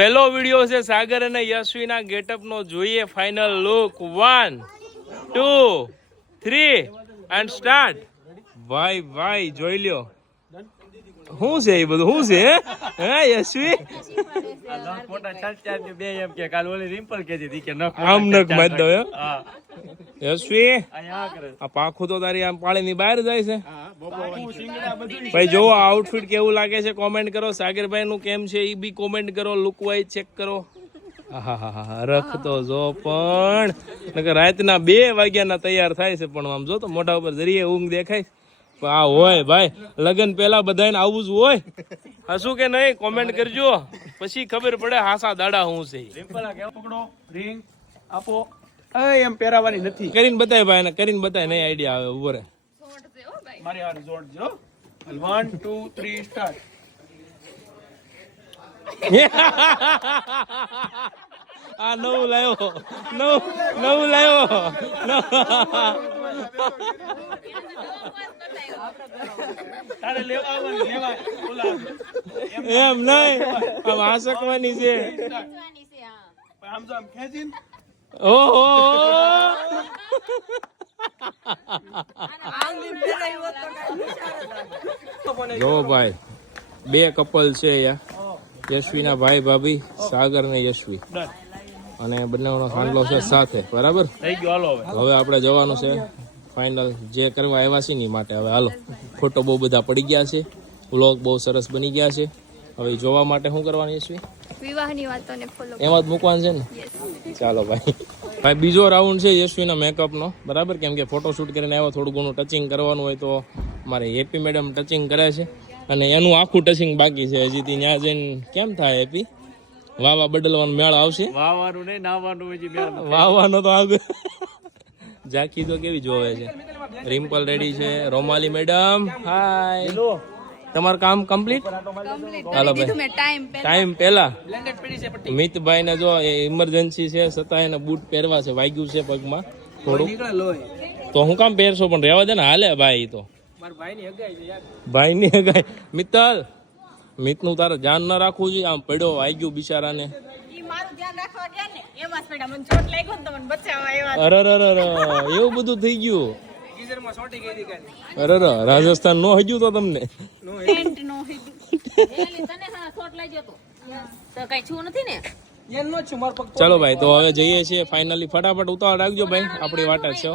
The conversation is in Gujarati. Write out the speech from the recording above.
પહેલો વીડિયો છે સાગર અને યશવીના ગેટઅપનો. જોઈએ final look one two three and start ભાઈ ભાઈ, જોઈ લ્યો. શું છે એ બધું? શું છે, હે? યશવી? આમ નખ મારી દો યશવી, આ પાખું તો તારી આમ પાળીની બહાર જાય છે. ભાઈ જોવો આઉટફિટ કેવું લાગે છે કોમેન્ટ કરો. સાગરભાઈ નું કેમ છે એ બી કોમેન્ટ કરો લુક વાઇઝ ચેક કરો રખ તો જો પણ. રાતના બે વાગ્યાના તૈયાર થાય છે, પણ આમ જો તો મોઢા ઉપર જરીએ ઊંઘ દેખાય. આ હોય ભાઈ. લગન પહેલા બધાને આવું જ હોય. હશું કે નહીં કોમેન્ટ કરજો. પછી ખબર પડે હાસા દાડા હું છે. પકડો રિંગ આપો એ એમ પહેરાવાની નથી કરીને બતાય ભાઈ ને કરીને બતાય નહીં આઈડિયા આવે ઊભો રે મારી હાથ જોડજો વન ટુ થ્રી સ્ટાર્ટ આ નવું લાવ્યો નવું નવું લાવ્યો તારે લેવા આવવાનું લેવા બોલા એમ નહીં. આમ આસકવાની છે. આમ તો આમ ખેંચીને ઓહો. જો ભાઈ બે કપલ છે અહીંયા. યશવીના ભાઈ ભાભી સાગર ને યશવી. અને બંનેનો ખાંડલો છે સાથે. બરાબર? હવે આપણે જવાનું છે. ફાઇનલ જે કરવા આવ્યા છે ને માટે હવે હાલો ફોટો બહુ બધા પડી ગયા છે વ્લોગ બહુ સરસ બની ગયા છે. હવે જોવા માટે શું કરવાનું છે વિવાહની વાતોને ફોલો એમાં જ મૂકવાનું છે ને? ચાલો ભાઈ. ભાઈ બીજો રાઉન્ડ છે યશવીના મેકઅપનો બરાબર? કેમ કે ફોટોશૂટ કરીને આવ્યો થોડું ઘણું ટચિંગ કરવાનું હોય તો મારે હેપી મેડમ ટચિંગ કરે છે. અને એનું આખું ટચિંગ બાકી છે. હજી ત્યાં જઈને કેમ થાય હેપી વાવા બદલવાનો મેળ આવશે? વાવાનું નહીં નાવાનું હજી વાવાનો તો આગળ ઝાંખી તો કેવી જોવે છે? રિમ્પલ રેડી છે. Romali madam hi. તમારું કામ કમ્પ્લીટ? હાલો ભાઈ. ટાઈમ ટાઈમ પહેલા. મિતભાઈ ને જો ઇમરજન્સી છે છતાં એને બૂટ પહેરવા છે વાગ્યું છે પગમાં. થોડું તો હું કામ પહેરશો પણ રહેવા દે ને હાલે ભાઈ ઈ તો ભાઈ ની હગાઈ. મિત્તલ મિતનું તારે ધ્યાન ના રાખવું જોઈએ આમ પડ્યો વાગ્યું બિચારાને. એવું બધું થઈ ગયું. અરે રાજસ્થાન નો હજુ તો તમને. ચાલો ભાઈ તો હવે જઈએ છીએ. ફાઇનલી ફટાફટ ઉતાવળ રાખજો ભાઈ. આપણી વાટા છે.